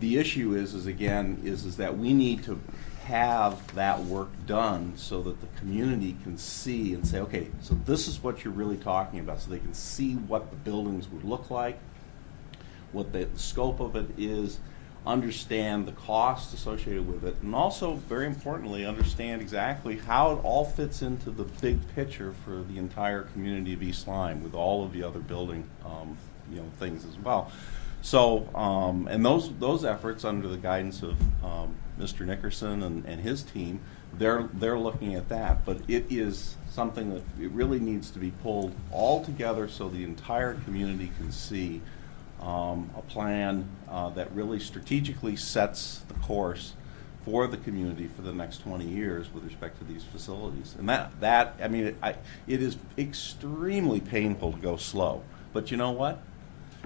the issue is again, is that we need to have that work done so that the community can see and say, okay, so this is what you're really talking about, so they can see what the buildings would look like, what the scope of it is, understand the cost associated with it, and also, very importantly, understand exactly how it all fits into the big picture for the entire community of East Lyme with all of the other building things as well. So, and those efforts under the guidance of Mr. Nickerson and his team, they're looking at that. But it is something that it really needs to be pulled all together so the entire community can see a plan that really strategically sets the course for the community for the next 20 years with respect to these facilities. And it is extremely painful to go slow. But you know what?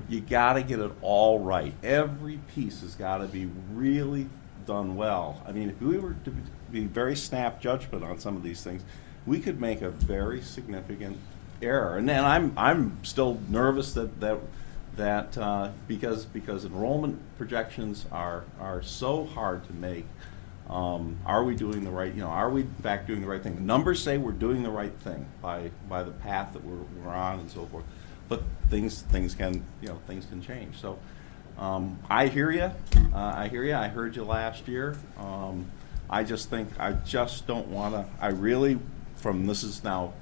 You got to get it all right. Every piece has got to be really done well. I mean, if we were to be very snap judgment on some of these things, we could make a very significant error. And then I'm still nervous that because enrollment projections are so hard to make. Are we doing the right? Are we in fact doing the right thing? The numbers say we're doing the right thing by the path that we're on and so forth. But things can change. So I hear you. I heard you last year. I just don't want to. I really, this is now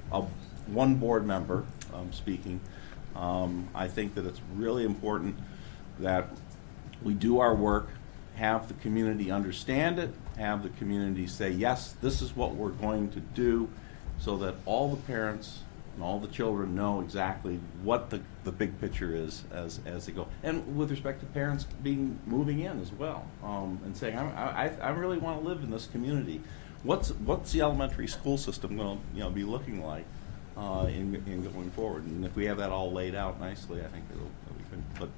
one board member speaking. I think that it's really important that we do our work, have the community understand it, have the community say, yes, this is what we're going to do, so that all the parents and all the children know exactly what the big picture is as they go. And with respect to parents moving in as well, and saying, I really want to live in this community. What's the elementary school system going to be looking like in going forward? And if we have that all laid out nicely, I think it'll be good. But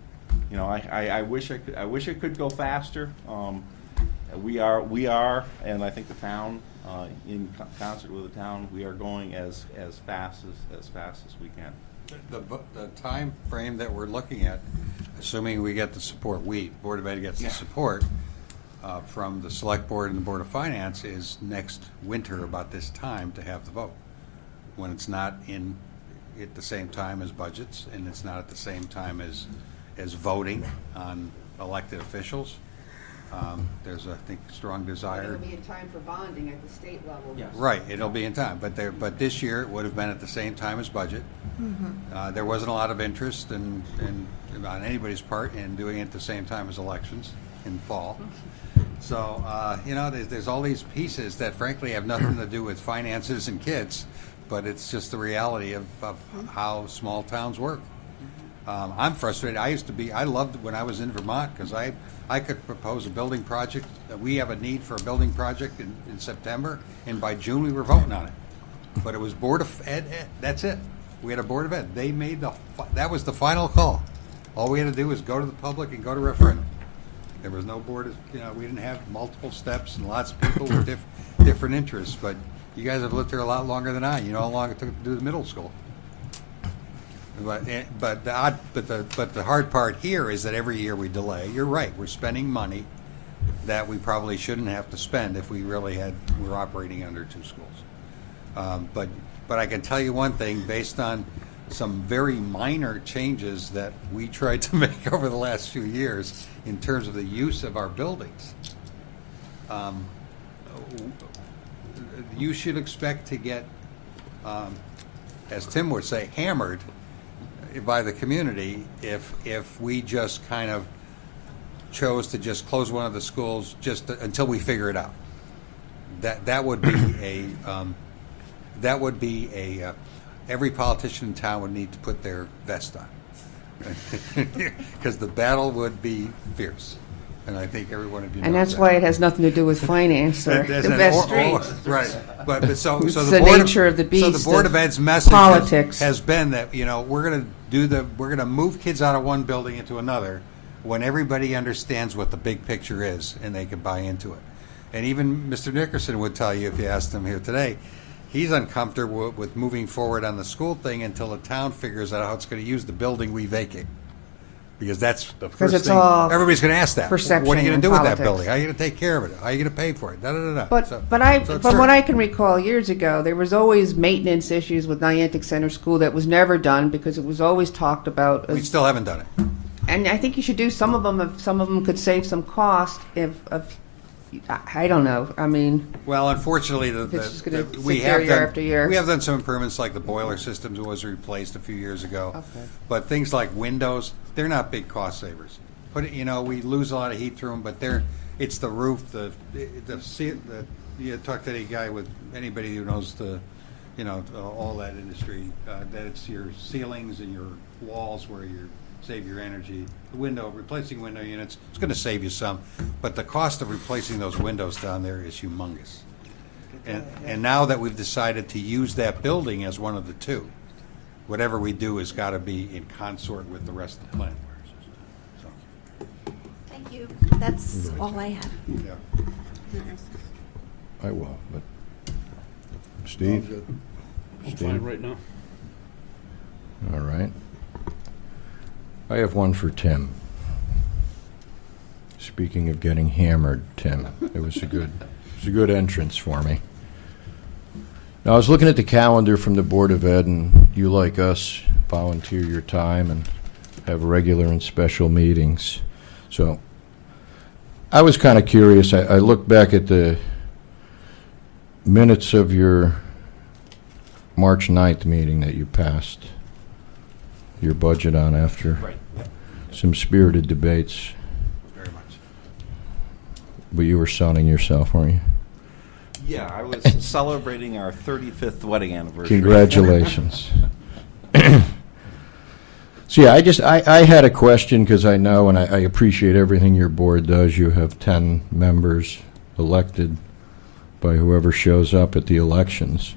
I wish it could go faster. We are, and I think the town, in concert with the town, we are going as fast as we can. The time frame that we're looking at, assuming we get the support, Board of Ed gets the support from the Select Board and the Board of Finance, is next winter about this time to have the vote. When it's not at the same time as budgets, and it's not at the same time as voting on elected officials. There's, I think, strong desire. It'll be in time for bonding at the state level. Yes. Right, it'll be in time, but this year it would have been at the same time as budget. Mm-hmm. There wasn't a lot of interest on anybody's part in doing it at the same time as elections in fall. So, there's all these pieces that frankly have nothing to do with finances and kids, but it's just the reality of how small towns work. I'm frustrated. I loved when I was in Vermont because I could propose a building project. We have a need for a building project in September, and by June we were voting on it. But it was Board of Ed, that's it. We had a Board of Ed. They made that was the final call. All we had to do was go to the public and go to referendum. There was no board, we didn't have multiple steps and lots of people with different interests. But you guys have lived here a lot longer than I. You know how long it took to do the middle school. But the hard part here is that every year we delay. You're right. We're spending money that we probably shouldn't have to spend if we really we're operating under two schools. But I can tell you one thing, based on some very minor changes that we tried to make over the last few years in terms of the use of our buildings, you should expect to get, as Tim would say, hammered by the community if we just kind of chose to just close one of the schools until we figure it out. That would be every politician in town would need to put their vest on because the battle would be fierce. And I think every one of you knows And that's that. why it has nothing to do with finance or the best streets. Right. But so It's the the Board nature of the beast So the Board of of Ed's message politics. has been that, we're going to move kids out of one building into another when everybody understands what the big picture is and they can buy into it. And even Mr. Nickerson would tell you, if you asked him here today, he's uncomfortable with moving forward on the school thing until the town figures out how it's going to use the building we vacate. Because that's the Because first it's thing, all everybody's going to ask that. perception What are you going and to do with that politics. building? How are you going to take care of it? How are you going to pay for it? Da, da, da, da. But So- but I so it's from what true. I can recall years ago, there was always maintenance issues with Niantic Center School that was never done because it was always talked about. We still haven't done it. And I think you should do some of them if some of them could save some cost. If I don't know. I mean, Well, unfortunately, It's just gonna we sit there have year done after year. we have done some improvements, like the boiler systems was replaced a few years ago. Okay. But things like windows, they're not big cost savers. But we lose a lot of heat through them. But it's the roof, you talk to any guy with anybody who knows all that industry. That it's your ceilings and your walls where you save your energy. Replacing window units, it's going to save you some, but the cost of replacing those windows down there is humongous. And now that we've decided to use that building as one of the two, whatever we do has got to be in consort with the rest of the plan. So, Thank you. That's all I have. yeah. I will, but Steve? I'm Steve? fine right now. All right. I have one for Tim. Speaking of getting hammered, Tim, it was a good entrance for me. Now, I was looking at the calendar from the Board of Ed, and you, like us, volunteer your time and have regular and special meetings. So I was kind of curious. I looked back at the minutes of your March 9th meeting that you passed your budget on after Right. some spirited debates. Very much. But you were sunning yourself, weren't you? Yeah, I was celebrating our 35th wedding anniversary. Congratulations. So yeah, I had a question because I know and I appreciate everything your board does. You have 10 members elected by whoever shows up at the elections.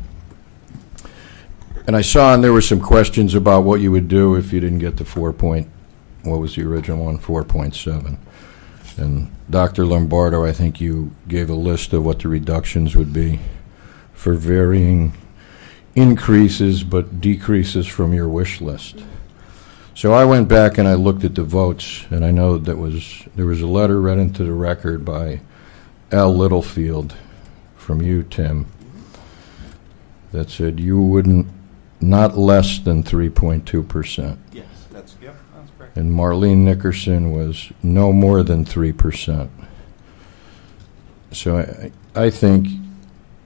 And I saw, and there were some questions about what you would do if you didn't get the what was the original one? 4.7. And Dr. Lombardo, I think you gave a list of what the reductions would be for varying increases but decreases from your wish list. So I went back and I looked at the votes, and I know there was a letter read into the record by Al Littlefield from you, Tim, that said you wouldn't, not less than 3.2%. Yes, that's correct. And Marlene Nickerson was no more than 3%. So I think,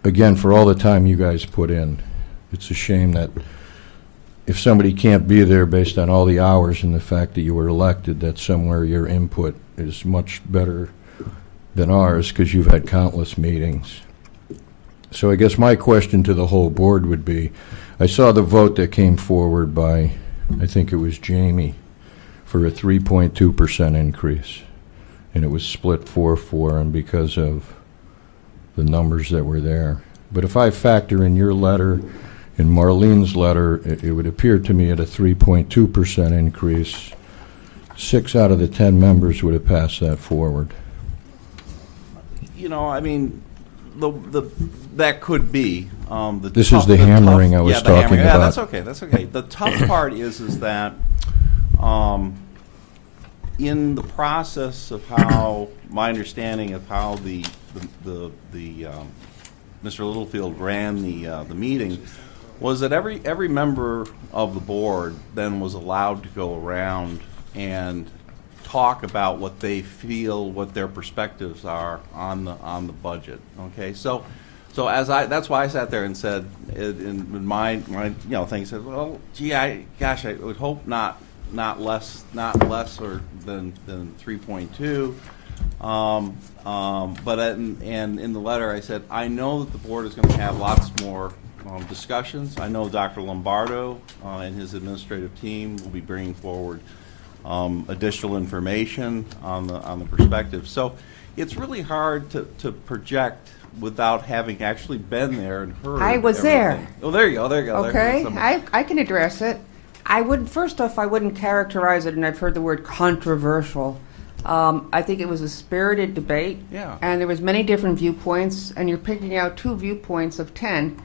again, for all the time you guys put in, it's a shame that if somebody can't be there based on all the hours and the fact that you were elected, that somewhere your input is much better than ours because you've had countless meetings. So I guess my question to the whole board would be, I saw the vote that came forward by, I think it was Jamie, for a 3.2% increase. And it was split 4-4, and because of the numbers that were there. But if I factor in your letter and Marlene's letter, it would appear to me at a 3.2% increase, 6 out of the 10 members would have passed that forward. I mean, that could be. This is the hammering I was the talking hammering. Yeah, about. that's okay. The tough part is that in the process of how, my understanding of how the Mr. Littlefield ran the meeting was that every member of the board then was allowed to go around and talk about what they feel, what their perspectives are on the budget. Okay, so that's why I sat there and said in my thing, said, well, gee, I would hope not less or than 3.2. But in the letter I said, I know that the board is going to have lots more discussions. I know Dr. Lombardo and his administrative team will be bringing forward additional information on the perspective. So it's really hard to project without having actually been there and heard. I was everything. there. Oh, there you go. Okay, There's I can address it. First off, I wouldn't characterize it, and I've heard the word controversial. I think it was a spirited debate, Yeah. and there was many different viewpoints, and you're picking out 2 viewpoints of 10.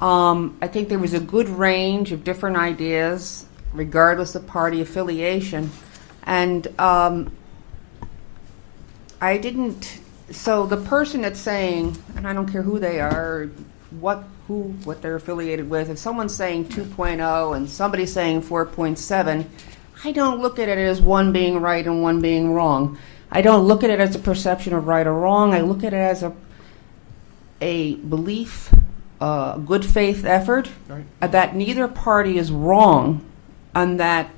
I think there was a good range of different ideas, regardless of party affiliation. And I didn't, so the person that's saying, and I don't care who they are, what they're affiliated with, if someone's saying 2.0 and somebody's saying 4.7, I don't look at it as one being right and one being wrong. I don't look at it as a perception of right or wrong. I look at it as a belief, a good faith effort, Right. that neither party is wrong and that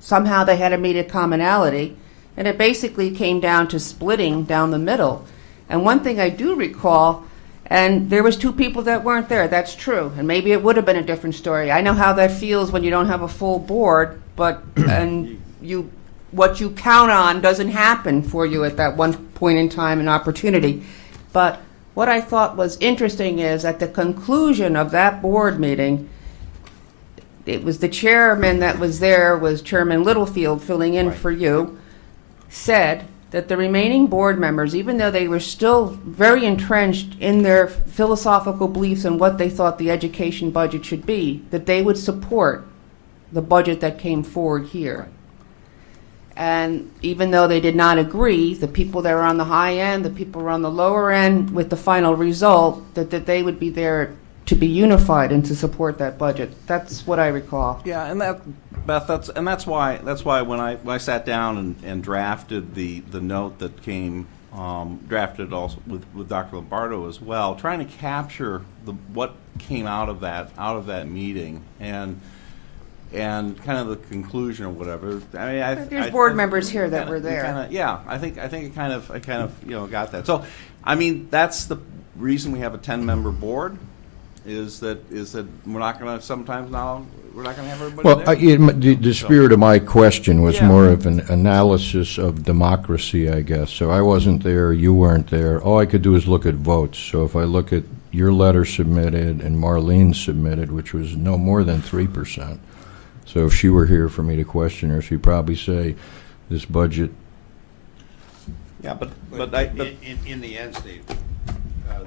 somehow they had a meet commonality. And it basically came down to splitting down the middle. And one thing I do recall, and there was two people that weren't there, that's true. And maybe it would have been a different story. I know how that feels when you don't have a full board, but and what you count on doesn't happen for you at that one point in time and opportunity. But what I thought was interesting is at the conclusion of that board meeting, it was the chairman that was there, was Chairman Littlefield filling in Right. for you, said that the remaining board members, even though they were still very entrenched in their philosophical beliefs and what they thought the education budget should be, that they would support the budget that came forward here. And even though they did not agree, the people that were on the high end, the people who were on the lower end with the final result, that they would be there to be unified and to support that budget. That's what I recall. Yeah, and that, Beth, that's why when I sat down and drafted the note that came, drafted also with Dr. Lombardo as well, trying to capture what came out of that meeting and kind of the conclusion or whatever. I mean, There's board members here that were there. Yeah, I think I kind of got that. So, I mean, that's the reason we have a 10-member board. Is that we're not going to sometimes now we're not going to have everybody there. The spirit of my question was Yeah. more of an analysis of democracy, I guess. So I wasn't there, you weren't there. All I could do is look at votes. So if I look at your letter submitted and Marlene's submitted, which was no more than 3%. So if she were here for me to question her, she'd probably say, this budget. Yeah, but In the end, Steve,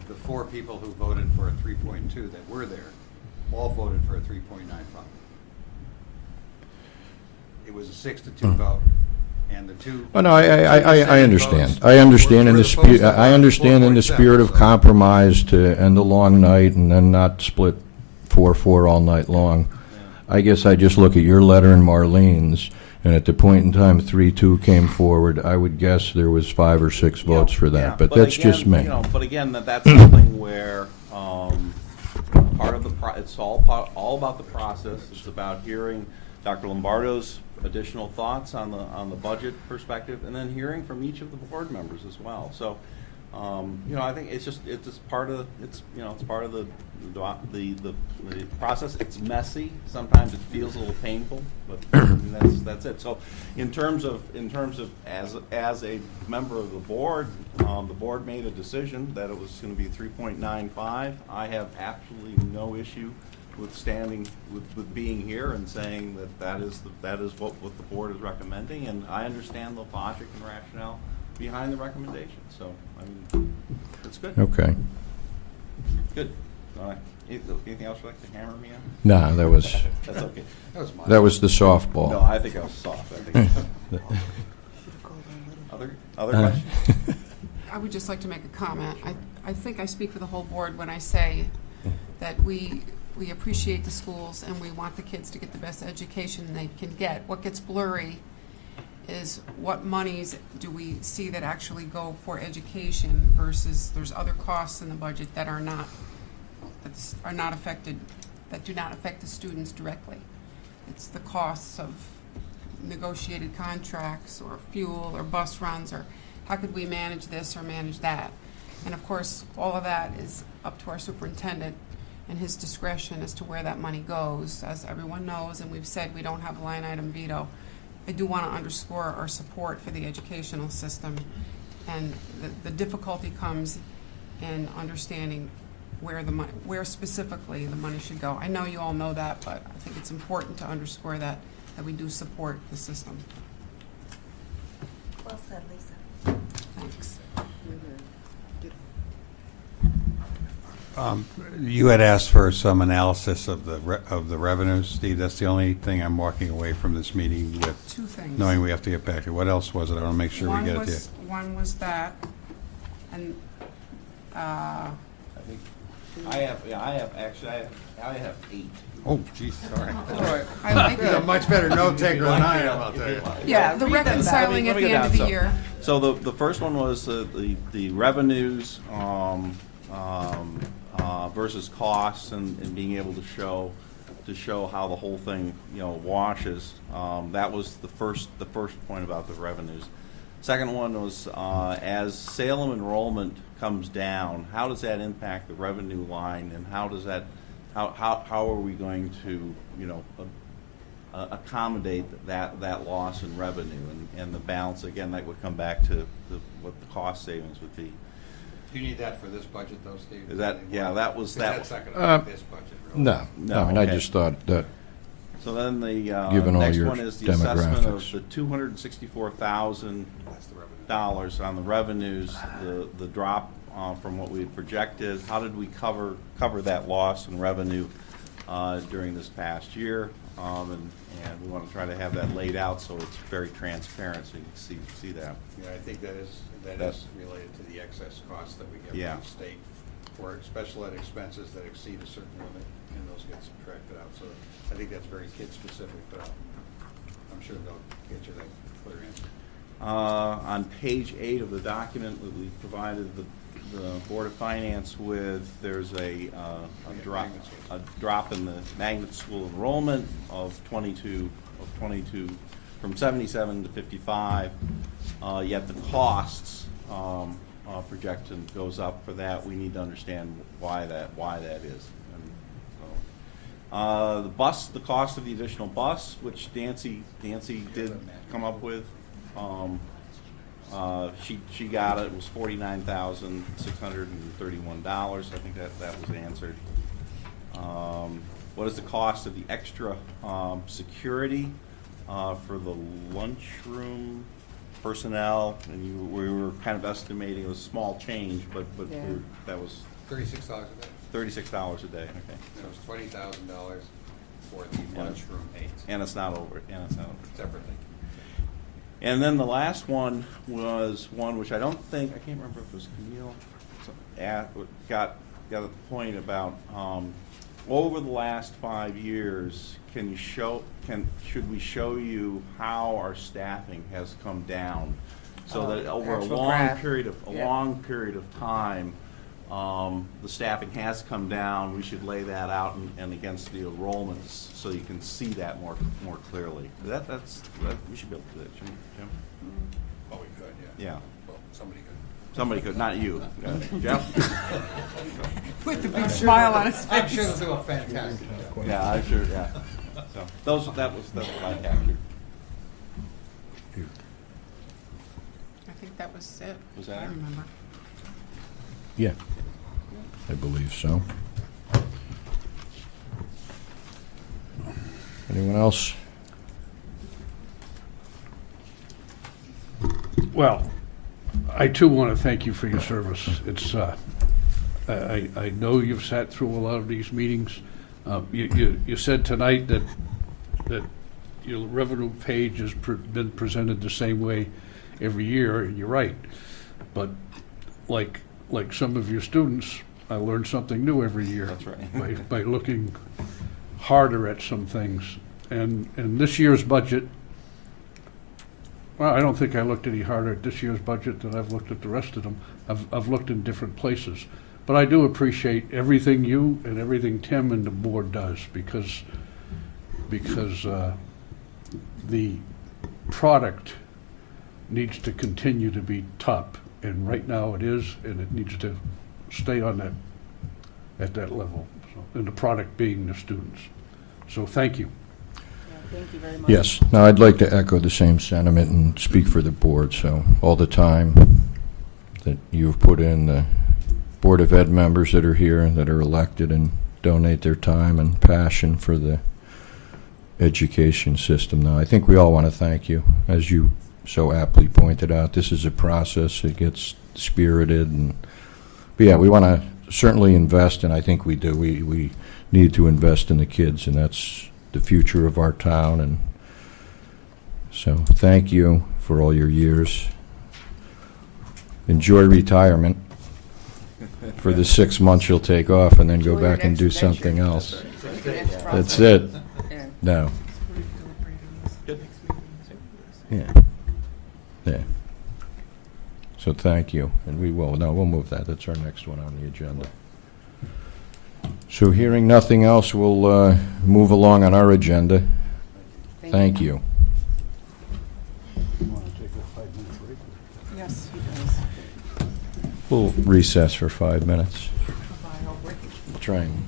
the four people who voted for a 3.2 that were there all voted for a 3.95. It was a 6-2 vote, and the two. Oh, no, I dissenting understand. votes I understand were in the opposed to spirit. I understand in the 4.7, spirit of so. compromise to end a long night and then not split 4-4 all night long. I guess I just look at your letter and Marlene's, and at the point in time 3-2 came forward. I would guess there was 5 or 6 votes for that, Yeah, but that's again, just me. But again, that's something where part of the it's all about the process. It's about hearing Dr. Lombardo's additional thoughts on the budget perspective, and then hearing from each of the board members as well. So, I think it's just part of it's part of the process. It's messy. Sometimes it feels a little painful, but I mean, that's it. So, in terms of as a member of the board made a decision that it was going to be 3.95. I have absolutely no issue with standing with being here and saying that is what the board is recommending, and I understand the logic and rationale behind the recommendation. So, I mean, it's good. Okay. Good. All right. Anything else you'd like to hammer me on? No, that was That's okay. that was the softball. No, I think I was soft. I think other questions? I would just like to make a comment. I think I speak for the whole board when I say that we appreciate the schools and we want the kids to get the best education they can get. What gets blurry is what monies do we see that actually go for education versus there's other costs in the budget that are not affected, that do not affect the students directly. It's the costs of negotiated contracts or fuel or bus runs or how could we manage this or manage that. And of course, all of that is up to our superintendent and his discretion as to where that money goes. As everyone knows, and we've said we don't have a line item veto, I do want to underscore our support for the educational system. And the difficulty comes in understanding where specifically the money should go. I know you all know that, but I think it's important to underscore that we do support the system. Well said, Lisa. Thanks. You had asked for some analysis of the revenues, Steve. That's the only thing I'm walking away from this meeting with, Two things. knowing we have to get back to. What else was it? I want to make sure we One get it to you. was- One was that, and, I think, I have 8. Oh, geez, sorry. I like You're a the, much better note taker than I am, I'll tell you. yeah, the reconciling Let at me the go end of down the some. year. So the first one was the revenues versus costs and being able to show how the whole thing, washes. That was the first point about the revenues. Second one was as Salem enrollment comes down, how does that impact the revenue line, and how are we going to accommodate that loss in revenue and the balance? Again, that would come back to what the cost savings would be. Do you need that for this budget, though, Steve? Is that, yeah, that was that. That's not going to affect this budget, really. No, No, I mean, I okay. just thought that, So then the Given all next your one is the assessment of demographics. the $264,000 That's the revenue. on the revenues, the drop from what we had projected. How did we cover that loss in revenue during this past year? And we want to try to have that laid out so it's very transparent, so you can see that. Yeah, I think that is That's- related to the excess costs that we get Yeah. from the state for special ed expenses that exceed a certain limit, and those get subtracted out. So I think that's very kid-specific, but I'm sure they'll get you that clear answer. On page 8 of the document that we provided the Board of Finance with, there's a drop in the magnet school enrollment of 22 from 77 to 55. Yet the costs projection goes up for that. We need to understand why that is. And so, the cost of the additional bus, which Nancy did come up with. She got it. It was $49,631. I think that was answered. What is the cost of the extra security for the lunchroom personnel? And we were kind of estimating it was small change, but Yeah. that was $36 a day. $36 a day. Okay, So it's $20,000 for the lunchroom aides. and it's not over. Separate thing. And then the last one was one which I can't remember if it was Camille, got the point about, over the last 5 years, should we show you how our staffing has come down? So that over a actual long graph. period of Yeah. time, the staffing has come down. We should lay that out and against the enrollments so you can see that more clearly. We should be able to do that, Jim. Oh, we could, yeah. Yeah, Well, somebody could. somebody could, not you. Jeff? With the big smile on his I'm face. sure they'll do a fantastic job. Yeah, I'm sure, yeah. So, that was what I captured. I think that was it. Was that I it? remember. yeah, I believe so. Anyone else? Well, I too want to thank you for your service. It's, I know you've sat through a lot of these meetings. You said tonight that your revenue page has been presented the same way every year, and you're right. But like some of your students, I learn something new every year. That's right. By looking harder at some things. And this year's budget, well, I don't think I looked any harder at this year's budget than I've looked at the rest of them. I've looked in different places. But I do appreciate everything you and everything Tim and the board does because the product needs to continue to be top. And right now it is, and it needs to stay on at that level. So, and the product being the students. So thank you. Thank you very much. Yes. Now, I'd like to echo the same sentiment and speak for the board. So all the time that you've put in, the Board of Ed members that are here, that are elected and donate their time and passion for the education system. Now, I think we all want to thank you. As you so aptly pointed out, this is a process. It gets spirited. But yeah, we want to certainly invest, and I think we do. We need to invest in the kids, and that's the future of our town. And so thank you for all your years. Enjoy retirement for the 6 months you'll take off, and then go Enjoy your back and do next adventure. something else. Next That's process. it. Yeah. No. Yeah. Yeah. So thank you, and we'll move that. That's our next one on the agenda. So hearing nothing else, we'll move along on our agenda. Thank you. You want to take a 5-minute break? Yes, he does. We'll recess for 5 minutes. Bye, I'll break it. We'll try and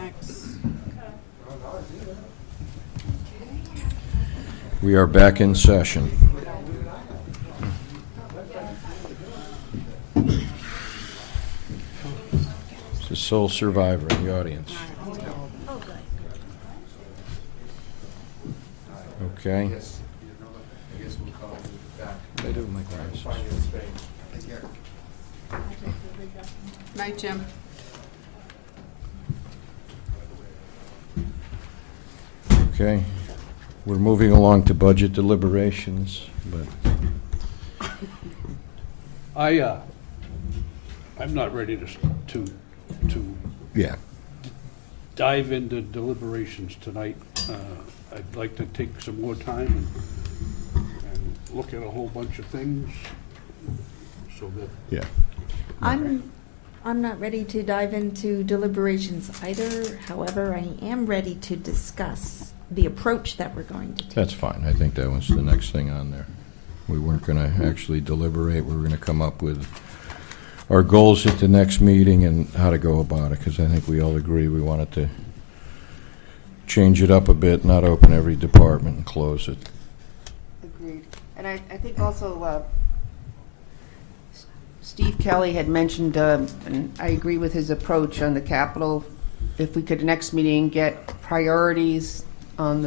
Thanks. We are back in session. It's the sole survivor in the audience. Oh, good. Okay. I do my glasses. Night, Jim. Okay. We're moving along to budget deliberations, but I'm not ready to yeah. dive into deliberations tonight. I'd like to take some more time and look at a whole bunch of things so that Yeah. I'm not ready to dive into deliberations either. However, I am ready to discuss the approach that we're going to take. That's fine. I think that was the next thing on there. We weren't going to actually deliberate. We were going to come up with our goals at the next meeting and how to go about it, because I think we all agree we wanted to change it up a bit, not open every department and close it. Agreed. And I think also Steve Kelly had mentioned, and I agree with his approach on the capital, if we could next meeting get priorities on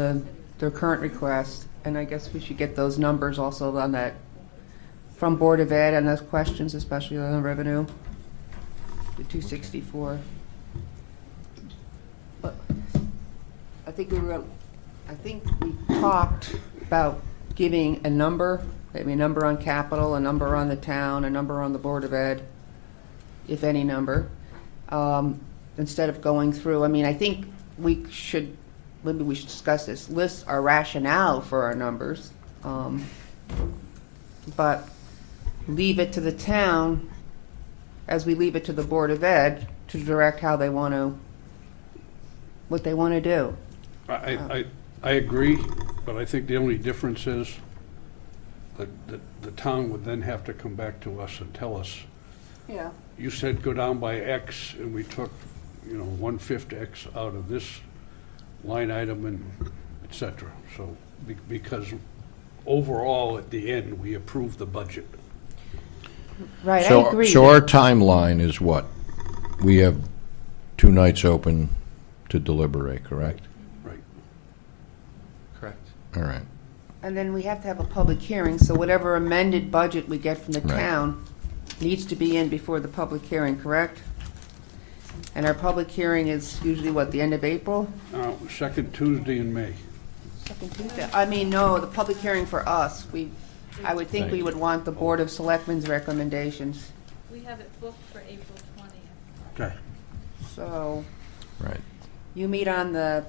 their current request, and I guess we should get those numbers also on that from Board of Ed on those questions, especially on the revenue, the 264. But I think we talked about giving a number, maybe a number on capital, a number on the town, a number on the Board of Ed, if any number, instead of going through. I mean, I think maybe we should discuss this, list our rationale for our numbers, but leave it to the town, as we leave it to the Board of Ed, to direct how they want to, what they want to do. I agree, but I think the only difference is that the town would then have to come back to us and tell us, Yeah. you said go down by X, and we took, 1/5 X out of this line item and et cetera. So, because overall, at the end, we approved the budget. Right, I So, agree. so our timeline is what? We have 2 nights open to deliberate, correct? Right. Correct. All right. And then we have to have a public hearing, so whatever amended budget we get from the Right. town needs to be in before the public hearing, correct? And our public hearing is usually what, the end of April? Second Tuesday in May. Second Tuesday. I mean, no, the public hearing for us, I would think we would want the Board of Selectmen's recommendations. We have it booked for April 20th. Okay. So, Right. you meet on the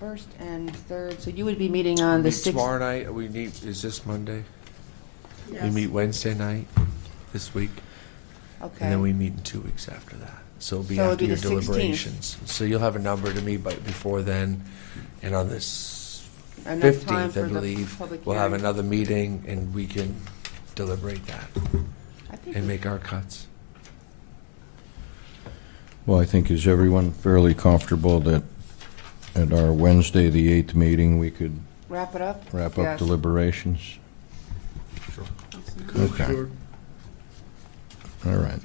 1st and 3rd, so you would be meeting on the Meet 6th. tomorrow night. We meet. Is this Monday? We Yes. meet Wednesday night this week, Okay. and then we meet in 2 weeks after that. So it'll be So it'll after be your the 16th. deliberations. So you'll have a number to me before then, and on this Enough time 15th, for I the believe, public we'll have hearing. another meeting, and we can deliberate that I think and make our cuts. Well, I think, is everyone fairly comfortable that at our Wednesday, the 8th meeting, we could wrap it up? wrap up Yes. deliberations? Okay. Sure. All right.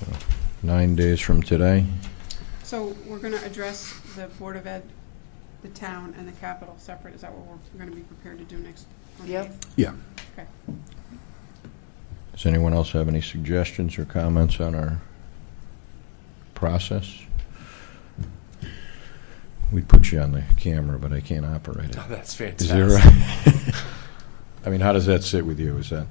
So, 9 days from today? So we're going to address the Board of Ed, the town, and the capital separate. Is that what we're going to be prepared to do next? on the Yep. 8th? Yeah. Okay. Does anyone else have any suggestions or comments on our process? We'd put you on the camera, but I can't operate it. Oh, that's Is fantastic. there? I mean, how does that sit with you? Is that?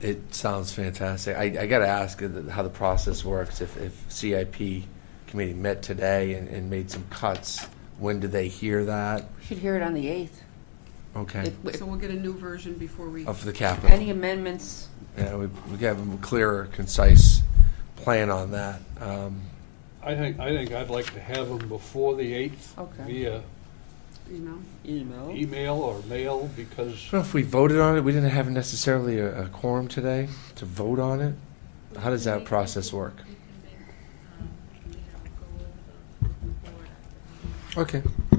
It sounds fantastic. I got to ask how the process works. If CIP committee met today and made some cuts, when do they hear that? We should hear it on the 8th. Okay. If So we'll get a new version before we. Of the capital. any amendments, Yeah, we have a clearer, concise plan on that. I think I'd like to have them before the 8th Okay. via email or mail, because I don't know if we voted on it. We didn't have necessarily a quorum today to vote on it. How does that process work? You can make, go over the board. Okay. We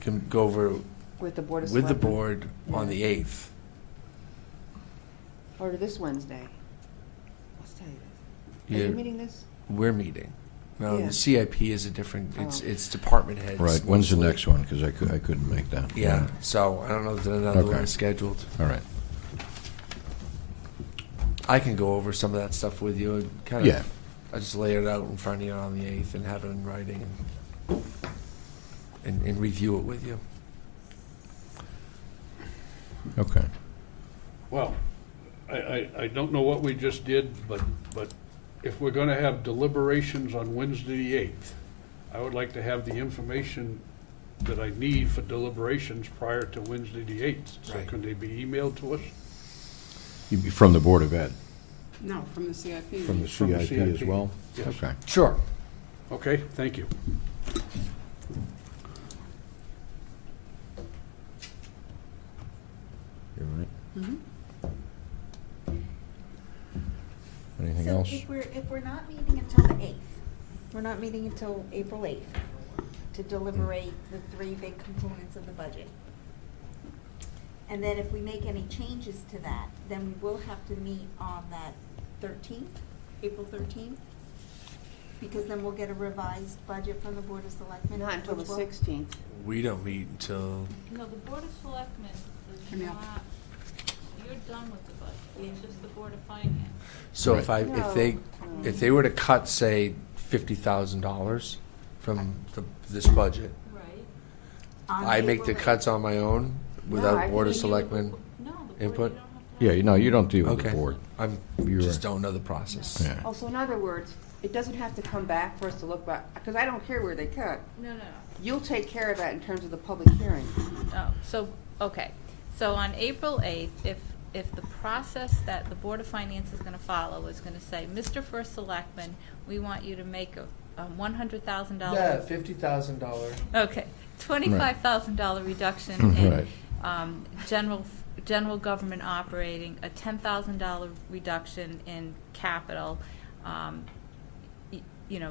can go over With the Board of with the Selectmen. board on the 8th. Or this Wednesday. Let's tell you this. Are Yeah. you meeting this? We're meeting. No, Yeah. the CIP is a different, Oh. it's department heads. Right, when's the mostly. next one? Because I couldn't make that. Yeah, so I don't know if there's another one Okay. scheduled. All right. I can go over some of that stuff with you and kind of. Yeah. I just lay it out in front of you on the 8th and have it in writing and review it with you. Okay. well, I don't know what we just did, but if we're gonna have deliberations on Wednesday the 8th, I would like to have the information that I need for deliberations prior to Wednesday the 8th. So Right. can they be emailed to us? You'd be from the Board of Ed, No, from the CIP. from the From the CIP as CIP. well? Yes. Okay. Sure. Okay, thank you. You're right. Mhm. Anything So else? if we're not meeting until the 8th, we're not meeting until April 8th to deliberate the three big components of the budget. And then if we make any changes to that, then we will have to meet on that 13th, April 13th. Because then we'll get a revised budget from the Board of Selectmen. Not until the which will- 16th. We don't meet until, No, the Board of Selectmen is Yeah. not, you're done with the budget, it's just the Board of Finance. so Right. if they were to cut, say, $50,000 from this budget, Right. on I make the April 8th. cuts on my own I without Board of think Selectmen No, the board, input? you don't have to. Yeah, no, you don't deal with the Okay. board. I'm, You're just right. don't know the process. Yeah. Also, in other words, it doesn't have to come back for us to look back, because I don't care where they cut. No. You'll take care of that in terms of the public hearing. Oh, so, okay. So on April 8th, if the process that the Board of Finance is gonna follow is gonna say, Mr. First Selectman, we want you to make a $100,000. Yeah, $50,000. Okay, $25,000 reduction in Right. general government operating, a $10,000 reduction in capital. You know,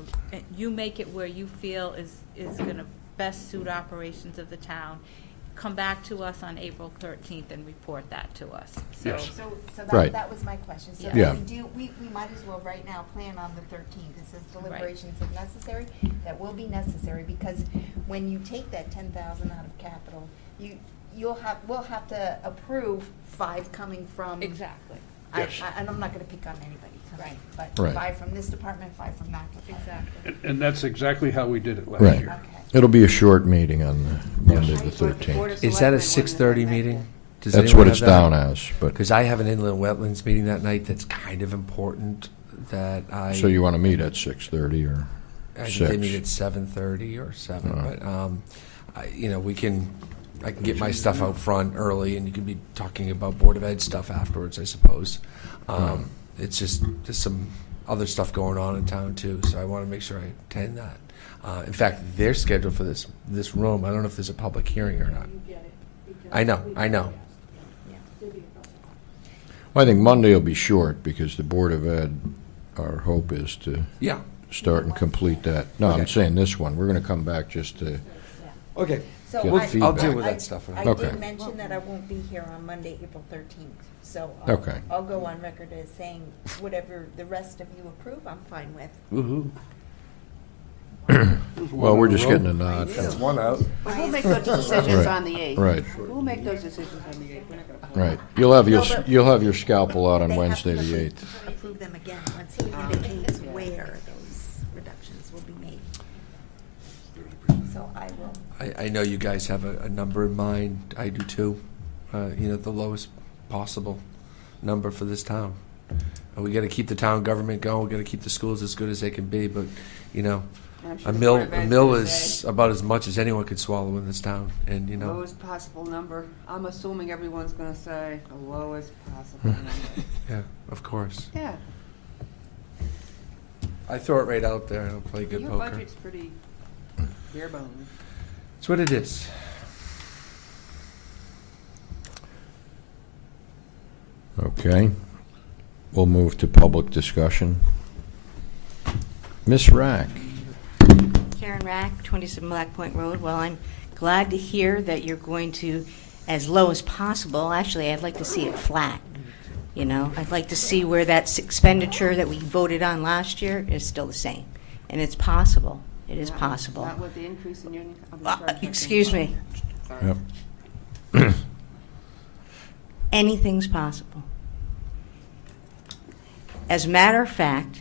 you make it where you feel is going to best suit operations of the town. Come back to us on April 13th and report that to us. So, Yes. So Right. that was my question. So Yeah. we might as well right now plan on the 13th. It says deliberations if necessary. That will be necessary because when you take that 10,000 out of capital, we'll have to approve 5 coming from. exactly. Yes. And I'm not gonna pick on anybody tonight, but Right. 5 from this department, 5 from that department. Exactly. And that's exactly how we did it last Right. year. Okay. It'll be a short meeting on Monday I the thought the Board 13th. of Is that a Selectmen 6:30 wouldn't have meeting? that. Does That's anyone what have it's that? down as, but, Because I have an inland wetlands meeting that night that's kind of important that I. so you want to meet at 6:30 or I think they 6? meet at 7:30 or 7, Oh. but, I can get my stuff out front early and you can be talking about Board of Ed stuff afterwards, I suppose. It's just some other stuff going on in town too, so I want to make sure I attend that. In fact, they're scheduled for this room. I don't know if there's a public hearing or not. I know. Well, I think Monday will be short because the Board of Ed, our hope is to Yeah. start and complete that. No, I'm Okay. saying this one. We're going to come back just to, Okay. So Get I- feedback. I'll deal with that stuff. I Okay. did mention that I won't be here on Monday, April 13th, so Okay. I'll go on record as saying whatever the rest of you approve, I'm fine with. Woohoo. well, we're just getting a nod. That's one out. But we'll make those decisions Right. on the 8th. Right, We'll make those decisions on the 8th. We're not gonna pull right. them. You'll have your scalpel out on They have Wednesday to the 8th. approve them again, once he indicates where those reductions will be made. So I will, I know you guys have a number in mind. I do too. The lowest possible number for this town. We got to keep the town government going. We got to keep the schools as good as they can be. But I'm sure a the mill Board of Ed's mill gonna is say about as much as anyone could swallow in this town. And lowest possible number. I'm assuming everyone's going to say the lowest possible number. yeah, of course. Yeah. I throw it right out there and I'll play good Your poker. budget's pretty bare bones. It's what it is. Okay. We'll move to public discussion. Ms. Rack. Karen Rack, 27 Black Point Road. Well, I'm glad to hear that you're going to, as low as possible, actually, I'd like to see it flat. You know, I'd like to see where that expenditure that we voted on last year is still the same. And it's possible. It is possible. Not with the increase in union. of the Excuse me. Sorry. Yep. Anything's possible. As a matter of fact,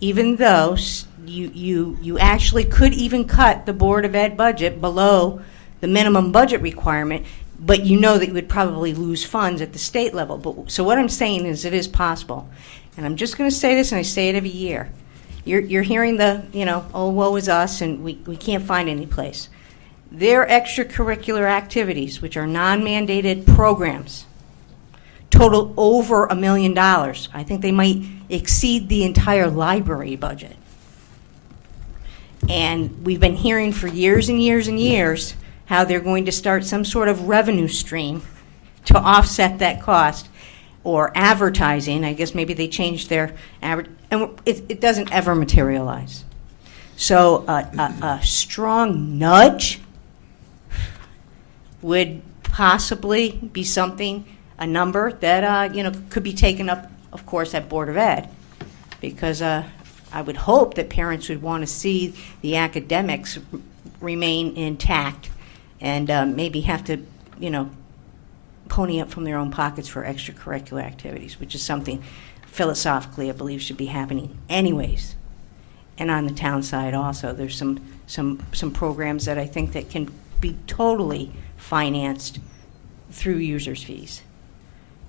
even though you actually could even cut the Board of Ed budget below the minimum budget requirement, but you know that you would probably lose funds at the state level. But so what I'm saying is it is possible. And I'm just going to say this, and I say it every year. You're hearing the, oh, woe is us, and we can't find any place. Their extracurricular activities, which are non-mandated programs, total over $1 million. I think they might exceed the entire library budget. And we've been hearing for years and years and years how they're going to start some sort of revenue stream to offset that cost, or advertising. I guess maybe they changed their and it doesn't ever materialize. So a strong nudge would possibly be something, a number that could be taken up, of course, at Board of Ed, because I would hope that parents would want to see the academics remain intact, and maybe have to, pony up from their own pockets for extracurricular activities, which is something philosophically I believe should be happening anyways. And on the town side also, there's some programs that I think that can be totally financed through users' fees.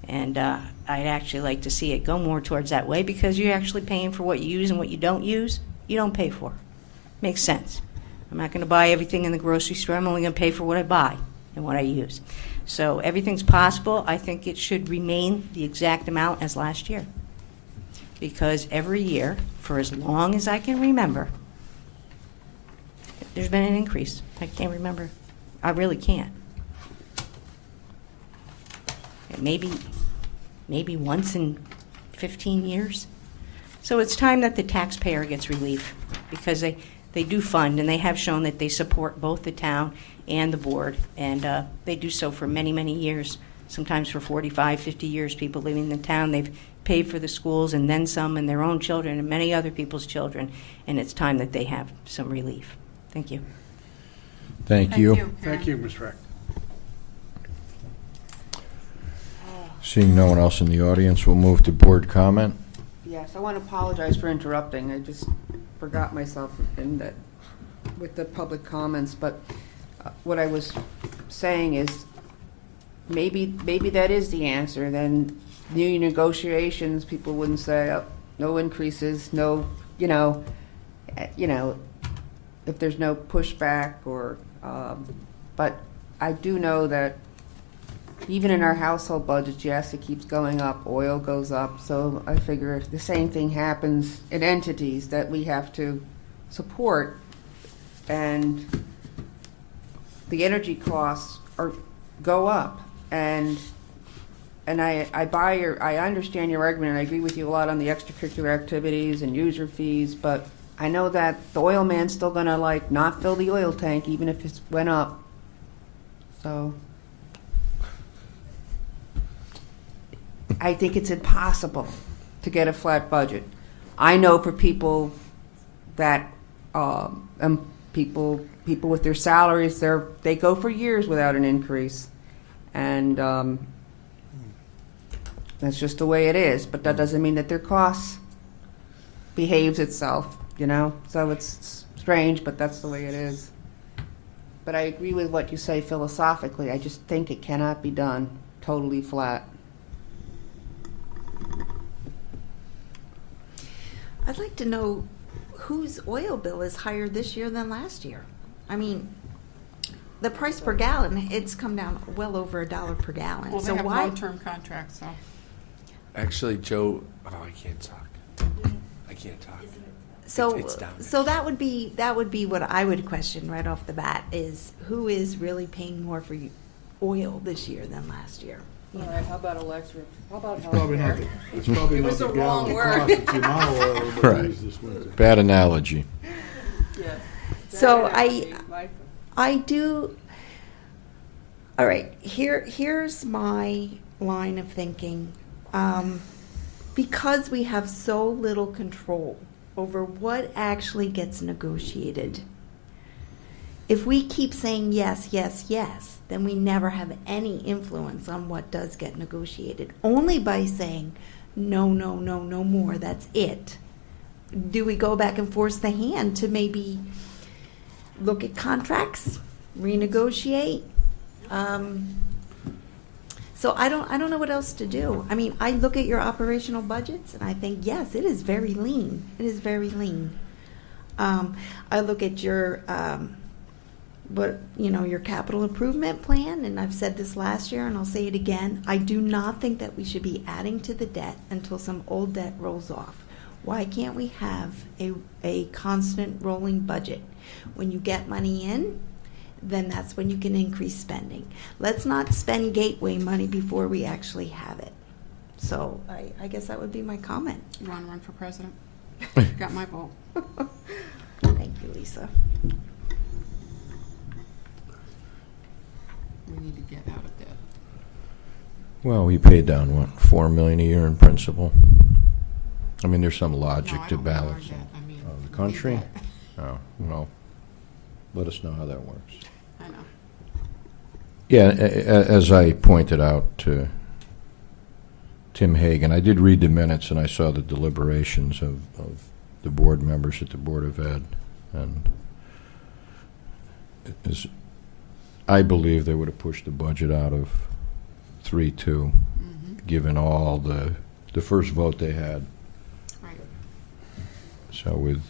And I'd actually like to see it go more towards that way, because you're actually paying for what you use, and what you don't use, you don't pay for. Makes sense. I'm not going to buy everything in the grocery store. I'm only going to pay for what I buy and what I use. So everything's possible. I think it should remain the exact amount as last year, because every year, for as long as I can remember, there's been an increase. I can't remember. I really can't. Maybe once in 15 years. So it's time that the taxpayer gets relief, because they do fund, and they have shown that they support both the town and the board, and they do so for many, many years, sometimes for 45, 50 years. People living in the town, they've paid for the schools and then some, and their own children and many other people's children, and it's time that they have some relief. Thank you. Thank you. Karen. Thank you, Ms. Rack. Seeing no one else in the audience, we'll move to board comment. Yes, I want to apologize for interrupting. I just forgot myself in that with the public comments. But what I was saying is maybe that is the answer. Then new negotiations, people wouldn't say, oh, no increases, no, if there's no pushback or. But I do know that even in our household budgets, yes, it keeps going up. Oil goes up. So I figure the same thing happens in entities that we have to support. And the energy costs go up. And I understand your argument, and I agree with you a lot on the extracurricular activities and user fees, but I know that the oil man's still gonna not fill the oil tank even if it went up. So I think it's impossible to get a flat budget. I know for people that people with their salaries, they go for years without an increase, and that's just the way it is. But that doesn't mean that their costs behaves itself, So it's strange, but that's the way it is. But I agree with what you say philosophically. I just think it cannot be done totally flat. I'd like to know whose oil bill is higher this year than last year. I mean, the price per gallon, it's come down well over $1 per gallon. Well, they So have why? long-term contracts, so. Actually, Joe, I can't talk. I can't talk. So, it's down there. so that would be what I would question right off the bat is who is really paying more for oil this year than last year? You know? how about electric? How about Probably not, it's probably It not was the the wrong gallon of word. cost that the amount of oil everybody Right. used this winter. Bad analogy. Yeah. So I do. All right, here's my line of thinking. Because we have so little control over what actually gets negotiated, if we keep saying yes, yes, yes, then we never have any influence on what does get negotiated. Only by saying no, no, no, no more, that's it, do we go back and force the hand to maybe look at contracts, renegotiate. So I don't know what else to do. I mean, I look at your operational budgets and I think, yes, it is very lean. It is very lean. I look at your your capital improvement plan, and I've said this last year and I'll say it again. I do not think that we should be adding to the debt until some old debt rolls off. Why can't we have a constant rolling budget? When you get money in, then that's when you can increase spending. Let's not spend gateway money before we actually have it. So I guess that would be my comment. You want to run for president? Got my vote. Thank you, Lisa. We need to get out of debt. Well, we paid down, what, $4 million a year in principal? I mean, there's some logic No, I to don't mean our balancing. debt. I mean, Oh, the we need country? debt. Oh, well, let us know how that works. I know. Yeah, as I pointed out to Tim Hagan, I did read the minutes and I saw the deliberations of the board members at the Board of Ed, and I believe they would have pushed the budget out of 3-2, Mm-hmm. given all the first vote they had. Right. So with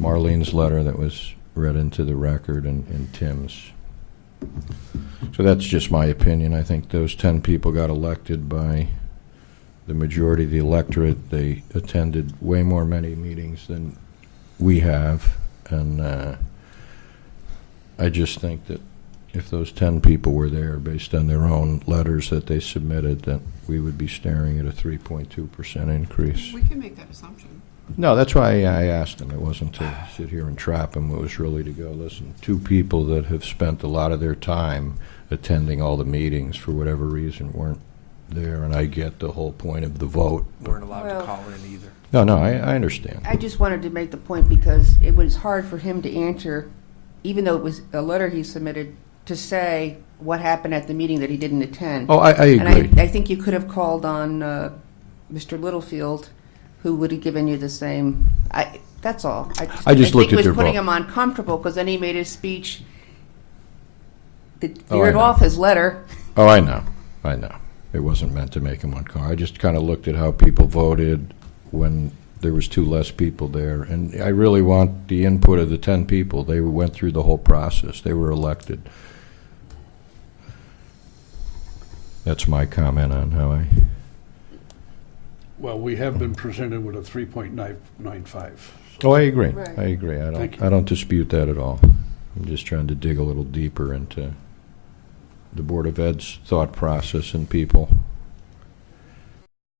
Marlene's letter that was read into the record and Tim's. So that's just my opinion. I think those 10 people got elected by the majority of the electorate. They attended way more many meetings than we have. And I just think that if those 10 people were there based on their own letters that they submitted, that we would be staring at a 3.2% increase. We can make that assumption. No, that's why I asked him. It wasn't to sit here and trap him. It was really to go, listen, 2 people that have spent a lot of their time attending all the meetings for whatever reason weren't there, and I get the whole point of the vote. Weren't allowed Well- to call in either. No, I understand. I just wanted to make the point because it was hard for him to answer, even though it was a letter he submitted, to say what happened at the meeting that he didn't attend. Oh, I agree. And I think you could have called on Mr. Littlefield, who would have given you the same. That's all. I just looked think at it their was putting vote. him uncomfortable because then he made his speech that Oh, I veered know. off his letter. Oh, I know. It wasn't meant to make him uncomfortable. I just kind of looked at how people voted when there was 2 less people there. And I really want the input of the 10 people. They went through the whole process. They were elected. That's my comment on how I... Well, we have been presented with a 3.995. Oh, I agree. Right. I agree. Thank you. I don't dispute that at all. I'm just trying to dig a little deeper into the Board of Ed's thought process and people.